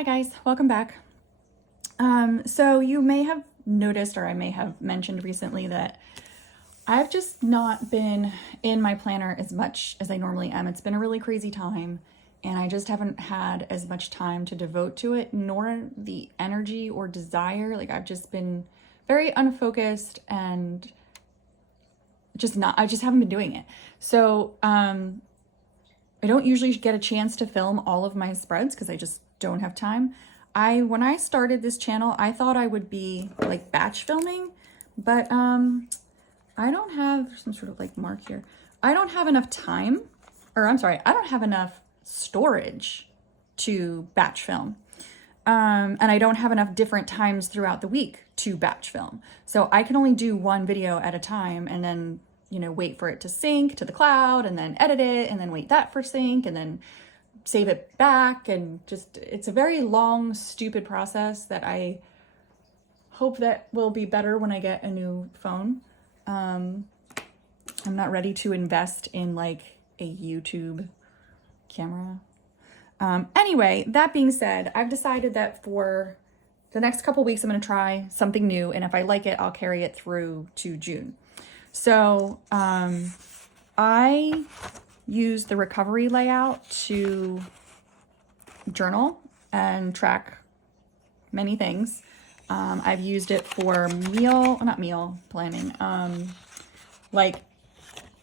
Hi guys, welcome back. So you may have noticed, or I may have mentioned recently, that I've just not been in my planner as much as I normally am. It's been a really crazy time, and I just haven't had as much time to devote to it, nor the energy or desire. Like, I've just been very unfocused and I just haven't been doing it. So, I don't usually get a chance to film all of my spreads because I just don't have time. When I started this channel, I thought I would be like batch filming, but I don't have some sort of like mark here. I don't have enough time, or I'm sorry, I don't have enough storage to batch film. And I don't have enough different times throughout the week to batch film. So I can only do one video at a time and then, wait for it to sync to the cloud and then edit it and then wait that for sync and then save it back. And just, it's a very long, stupid process that I hope that will be better when I get a new phone. I'm not ready to invest in like a YouTube camera. Anyway, that being said, I've decided that for the next couple weeks, I'm going to try something new. And if I like it, I'll carry it through to June. So, I use the recovery layout to journal and track many things. I've used it for not meal planning, like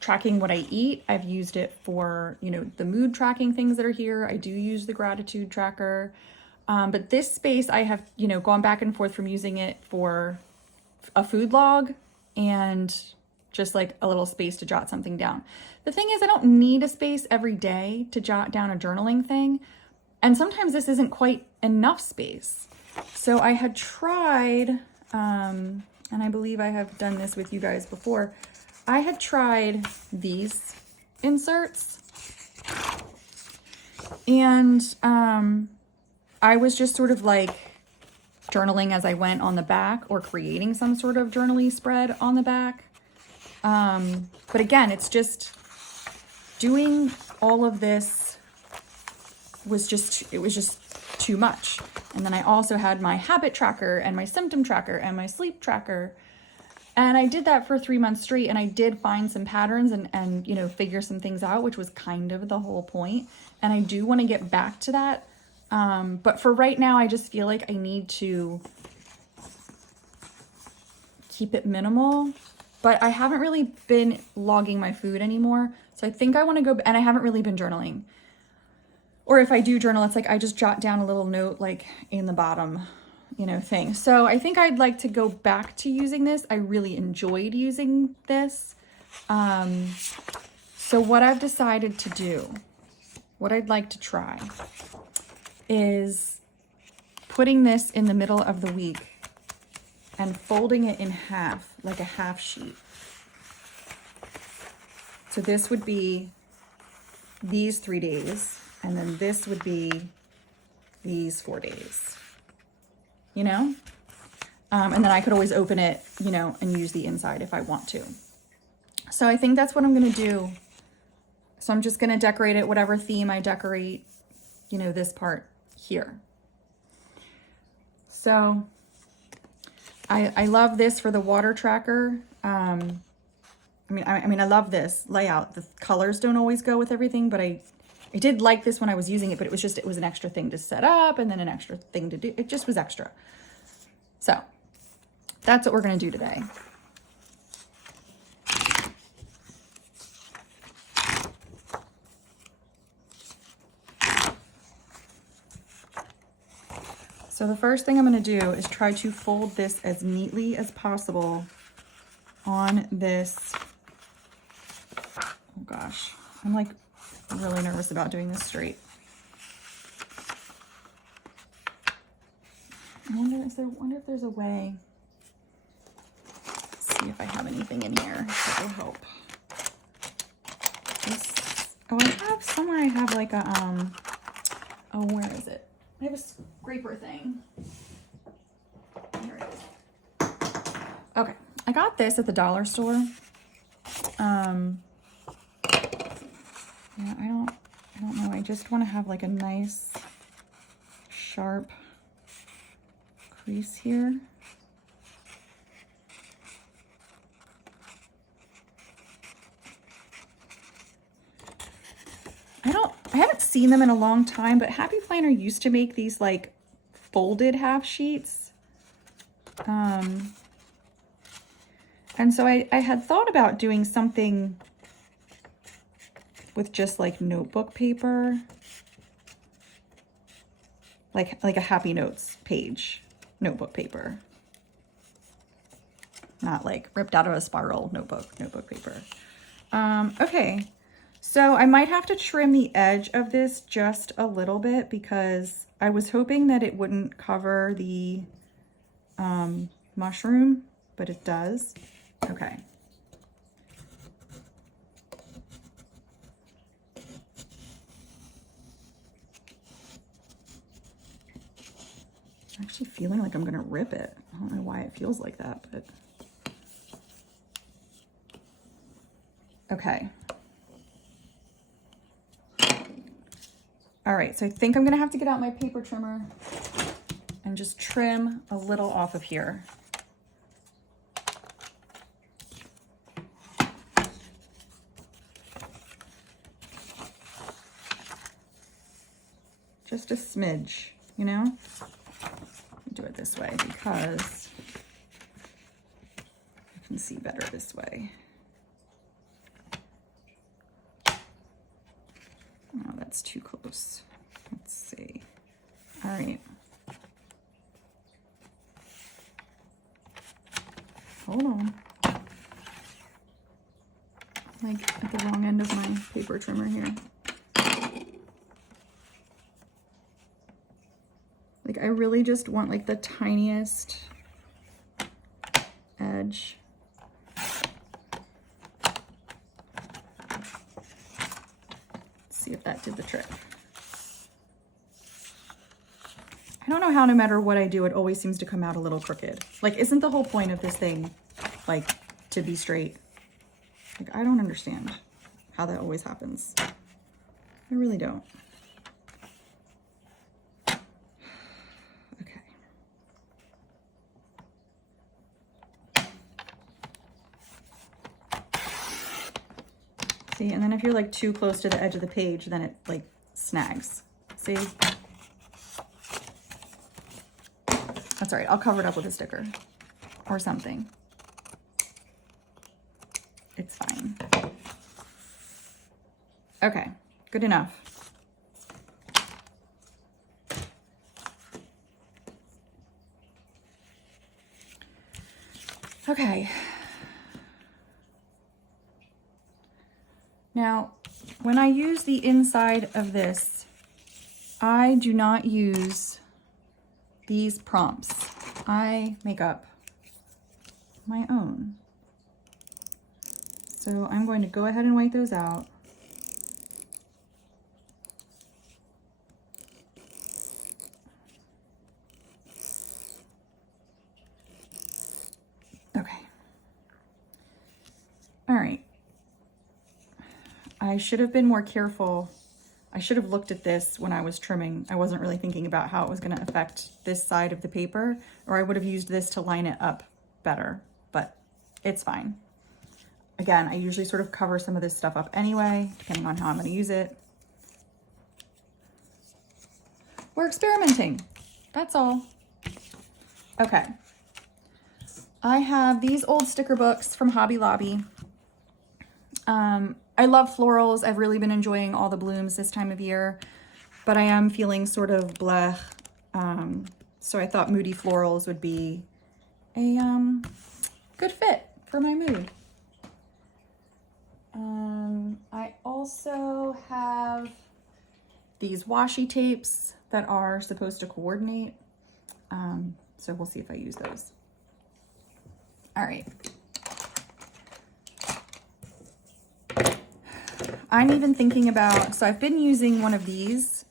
tracking what I eat. I've used it for, the mood tracking things that are here. I do use the gratitude tracker. But this space I have, gone back and forth from using it for a food log and just like a little space to jot something down. The thing is, I don't need a space every day to jot down a journaling thing. And sometimes this isn't quite enough space. So I had tried, and I believe I have done this with you guys before. I had tried these inserts, and I was just sort of like journaling as I went on the back, or creating some sort of journaly spread on the back. But again, it's just doing all of this it was just too much. And then I also had my habit tracker and my symptom tracker and my sleep tracker. And I did that for 3 months straight, and I did find some patterns and figure some things out, which was kind of the whole point. And I do want to get back to that. But for right now, I just feel like I need to keep it minimal. But I haven't really been logging my food anymore. So I think I want to go, and I haven't really been journaling. Or if I do journal, it's like I just jot down a little note like in the bottom, thing. So I think I'd like to go back to using this. I really enjoyed using this. So what I've decided to do, what I'd like to try, is putting this in the middle of the week and folding it in half, like a half sheet. So this would be these 3 days, and then this would be these 4 days, and then I could always open it, and use the inside if I want to. So I think that's what I'm going to do. So I'm just going to decorate it, whatever theme I decorate, this part here. So I love this for the water tracker. I love this layout. The colors don't always go with everything, but I did like this when I was using it, but it was an extra thing to set up and then an extra thing to do. It just was extra. So that's what we're going to do today. So the first thing I'm going to do is try to fold this as neatly as possible on this. Oh gosh, I'm like really nervous about doing this straight. I wonder if there's a way. Let's see if I have anything in here that will help. I have like a, where is it? I have a scraper thing. Here it is. Okay, I got this at the dollar store. Yeah, I don't know. I just want to have like a nice sharp crease here. I haven't seen them in a long time, but Happy Planner used to make these like folded half sheets. And so I had thought about doing something with just like notebook paper, like a Happy Notes page notebook paper, not like ripped out of a spiral notebook paper. Okay, so I might have to trim the edge of this just a little bit because I was hoping that it wouldn't cover the mushroom, but it does. Okay. I'm actually feeling like I'm gonna rip it. I don't know why it feels like that, but okay. All right, so I think I'm gonna have to get out my paper trimmer and just trim a little off of here. Just a smidge, you know? Do it this way because I can see better this way. Oh, that's too close. Let's see. All right. Hold on. Like at the wrong end of my paper trimmer here. Like I really just want like the tiniest edge. Let's see if that did the trick. I don't know how no matter what I do, it always seems to come out a little crooked. Like, isn't the whole point of this thing, like, to be straight? Like, I don't understand how that always happens. I really don't. Okay. See, and then if you're like too close to the edge of the page, then it like snags. See? That's all right. I'll cover it up with a sticker or something. It's fine. Okay, good enough. Okay. Now, when I use the inside of this, I do not use these prompts. I make up my own. So I'm going to go ahead and white those out. Okay. All right. I should have been more careful. I should have looked at this when I was trimming. I wasn't really thinking about how it was going to affect this side of the paper, or I would have used this to line it up better, but it's fine. Again, I usually sort of cover some of this stuff up anyway, depending on how I'm going to use it. We're experimenting. That's all. Okay. I have these old sticker books from Hobby Lobby. I love florals. I've really been enjoying all the blooms this time of year, but I am feeling sort of bleh. So I thought Moody Florals would be a good fit for my mood. I also have these washi tapes that are supposed to coordinate. So we'll see if I use those. All right. I'm even thinking about, so I've been using one of these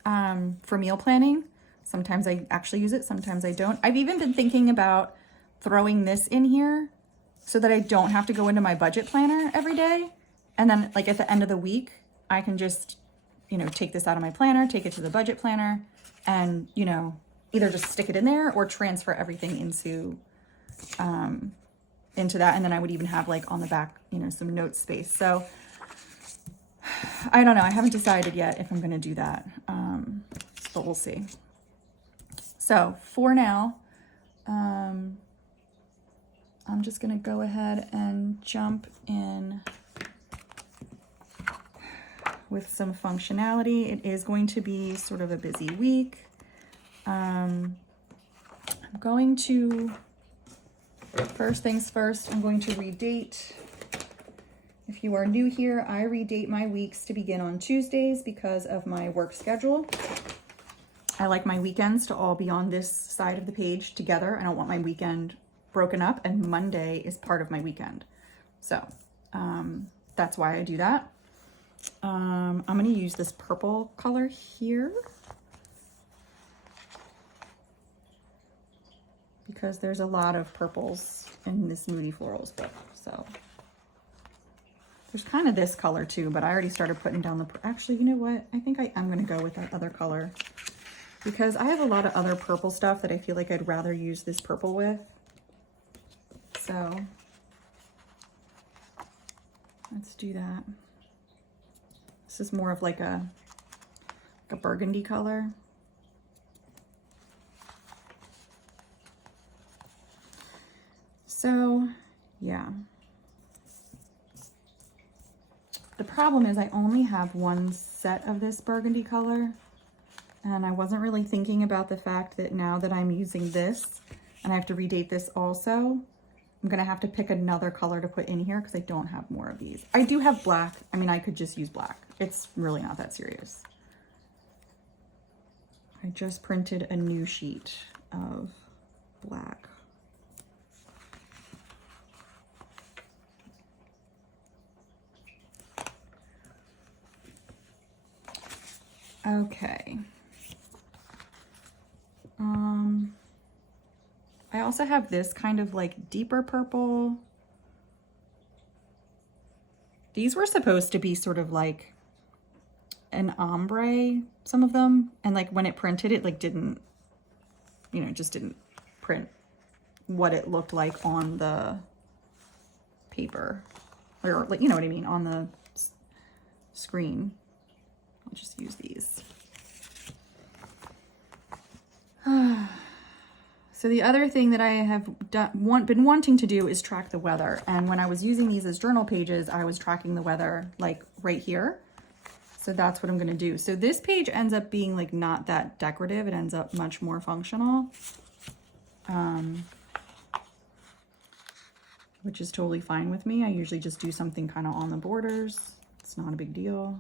for meal planning. Sometimes I actually use it, sometimes I don't. I've even been thinking about throwing this in here so that I don't have to go into my budget planner every day. And then like at the end of the week, I can just, you know, take this out of my planner, take it to the budget planner and, you know, either just stick it in there or transfer everything into that. And then I would even have like on the back, you know, some note space. So I don't know. I haven't decided yet if I'm going to do that. But we'll see. So for now, I'm just going to go ahead and jump in with some functionality. It is going to be sort of a busy week. I'm going to, first things first, I'm going to redate. If you are new here, I redate my weeks to begin on Tuesdays because of my work schedule. I like my weekends to all be on this side of the page together. I don't want my weekend broken up, and Monday is part of my weekend. So that's why I do that. I'm going to use this purple color here because there's a lot of purples in this Moody Florals book. So there's kind of this color too, but I already started putting down the, actually, you know what? I think I am going to go with that other color because I have a lot of other purple stuff that I feel like I'd rather use this purple with. So let's do that. This is more of like a burgundy color. So yeah. The problem is I only have one set of this burgundy color, and I wasn't really thinking about the fact that now that I'm using this and I have to redate this also, I'm gonna have to pick another color to put in here because I don't have more of these. I do have black. I mean, I could just use black. It's really not that serious. I just printed a new sheet of black. Okay. I also have this kind of like deeper purple. These were supposed to be sort of like an ombre, some of them. And like when it printed, it like didn't, you know, just didn't print what it looked like on the paper. Or like, you know what I mean, on the screen. I'll just use these. So the other thing that I have been wanting to do is track the weather. And when I was using these as journal pages, I was tracking the weather like right here. So that's what I'm going to do. So this page ends up being like not that decorative. It ends up much more functional, which is totally fine with me. I usually just do something kind of on the borders. It's not a big deal.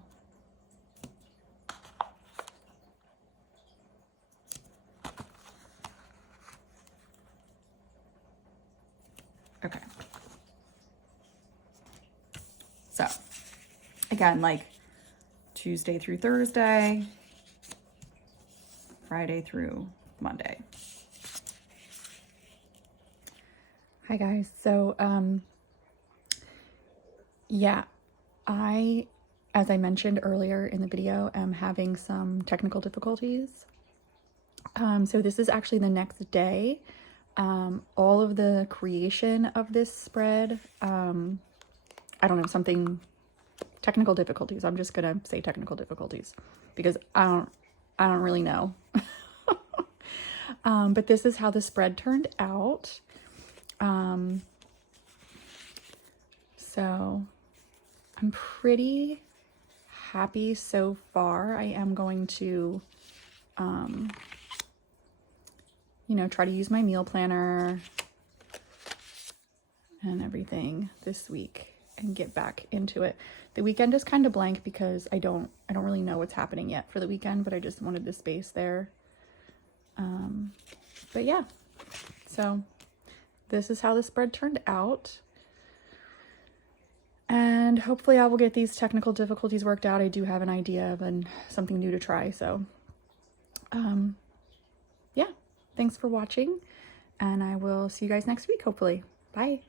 Okay. So again, like Tuesday through Thursday, Friday through Monday. Hi guys. So, yeah, as I mentioned earlier in the video, am having some technical difficulties. So this is actually the next day. All of the creation of this spread, I don't know, something, technical difficulties. I'm just gonna say technical difficulties because I don't really know. But this is how the spread turned out. So I'm pretty happy so far. I am going to, you know, try to use my meal planner and everything this week and get back into it. The weekend is kind of blank because I don't really know what's happening yet for the weekend, but I just wanted the space there. But yeah, so this is how the spread turned out. And hopefully I will get these technical difficulties worked out. I do have an idea of something new to try. So, yeah, thanks for watching, and I will see you guys next week, hopefully. Bye.